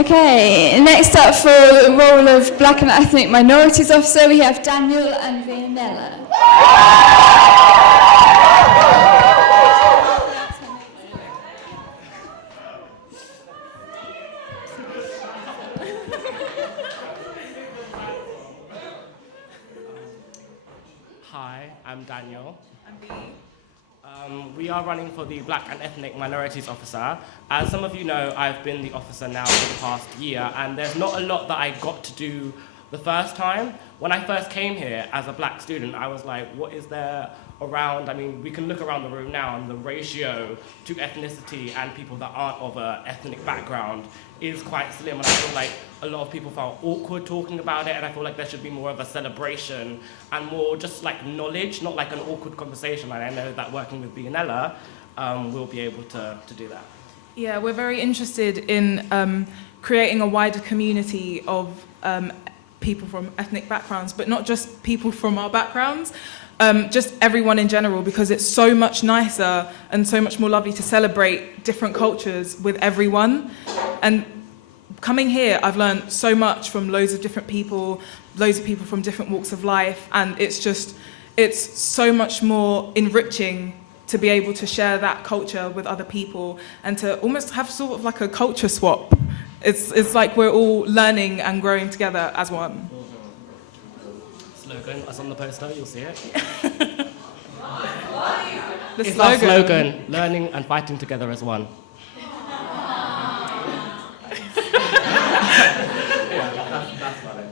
Okay, next up for the role of Black and Ethnic Minorities Officer, we have Daniel and Veionella. Hi, I'm Daniel. I'm B. We are running for the Black and Ethnic Minorities Officer. As some of you know, I've been the officer now for the past year, and there's not a lot that I got to do the first time. When I first came here as a black student, I was like, what is there around? I mean, we can look around the room now, and the ratio to ethnicity and people that aren't of an ethnic background is quite slim, and I feel like a lot of people felt awkward talking about it, and I feel like there should be more of a celebration and more just like knowledge, not like an awkward conversation. And I know that working with Veionella, we'll be able to do that. Yeah, we're very interested in creating a wider community of people from ethnic backgrounds, but not just people from our backgrounds, just everyone in general, because it's so much nicer and so much more lovely to celebrate different cultures with everyone. And coming here, I've learned so much from loads of different people, loads of people from different walks of life, and it's so much more enriching to be able to share that culture with other people and to almost have sort of like a culture swap. It's like we're all learning and growing together as one. Slogan, as on the poster, you'll see it. It's our slogan, learning and fighting together as one. That's not it.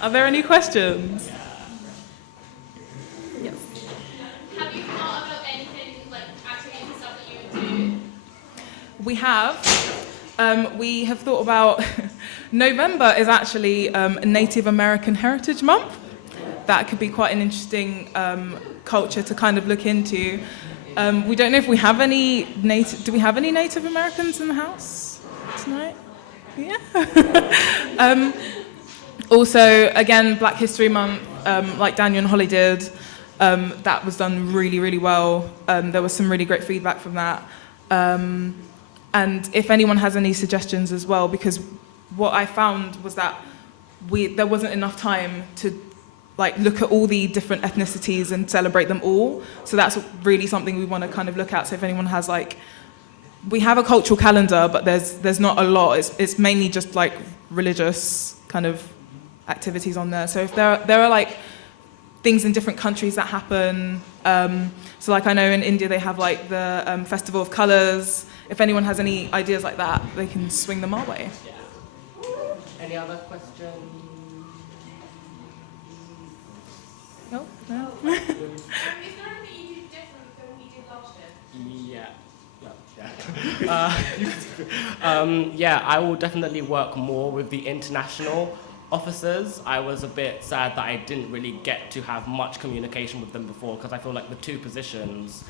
Are there any questions? Yes. Have you thought about anything, like activities and stuff that you would do? We have. We have thought about November is actually Native American Heritage Month. That could be quite an interesting culture to kind of look into. We don't know if we have any Native. Do we have any Native Americans in the house tonight? Yeah. Also, again, Black History Month, like Daniel and Holly did, that was done really, really well. There was some really great feedback from that. And if anyone has any suggestions as well, because what I found was that there wasn't enough time to like look at all the different ethnicities and celebrate them all. So that's really something we want to kind of look at. So if anyone has like, we have a cultural calendar, but there's not a lot. It's mainly just like religious kind of activities on there. So if there are like things in different countries that happen, so like I know in India they have like the Festival of Colours. If anyone has any ideas like that, they can swing them our way. Yeah. Any other questions? No? Is there anything you do different than what you did last year? Yeah, I will definitely work more with the international officers. I was a bit sad that I didn't really get to have much communication with them before, because I feel like the two positions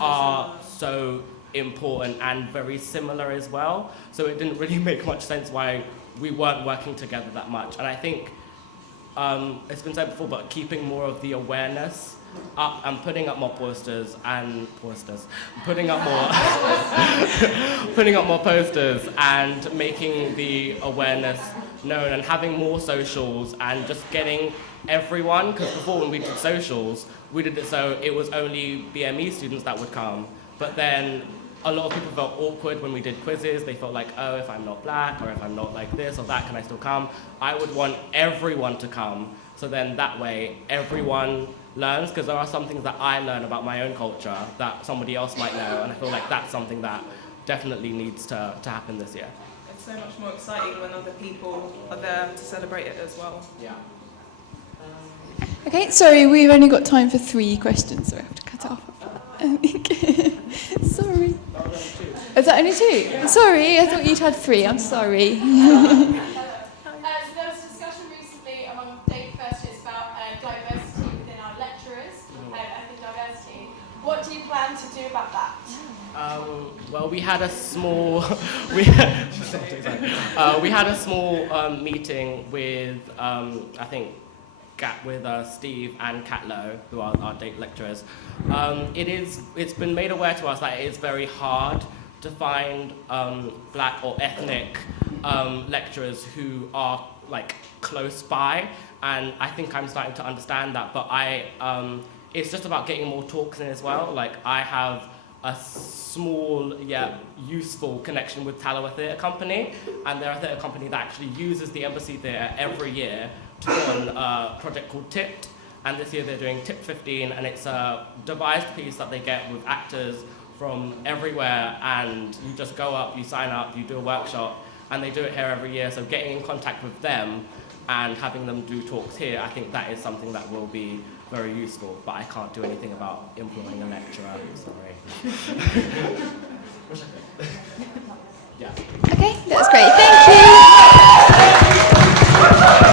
are so important and very similar as well. So it didn't really make much sense why we weren't working together that much. And I think it's been said before, but keeping more of the awareness up and putting up more putting up more posters and making the awareness known and having more socials and just getting everyone, because before when we did socials, we did it so it was only BME students that would come, but then a lot of people felt awkward when we did quizzes. They felt like, oh, if I'm not black or if I'm not like this or that, can I still come? I would want everyone to come, so then that way everyone learns, because there are some things that I learn about my own culture that somebody else might know, and I feel like that's something that definitely needs to happen this year. It's so much more exciting when other people are there to celebrate it as well. Yeah. Okay, sorry, we've only got time for 3 questions, so I have to cut it off. Sorry. Is that only 2? Sorry, I thought you'd had 3. I'm sorry. So there was a discussion recently among first years about diversity within our lecturers, ethnic diversity. What do you plan to do about that? Well, we had a small meeting with I think gap with Steve and Kat Lowe, who are our date lecturers, it's been made aware to us that it is very hard to find black or ethnic lecturers who are like close by, and I think I'm starting to understand that, but it's just about getting more talks in as well. Like, I have a small yet useful connection with Tallowa Theatre Company, and they're a theatre company that actually uses the Embassy Theatre every year to put on a project called Tipped, and this year they're doing Tip 15, and it's a devised piece that they get with actors from everywhere, and you just go up, you sign up, you do a workshop, and they do it here every year. So getting in contact with them and having them do talks here, I think that is something that will be very useful, but I can't do anything about employing a lecturer, sorry.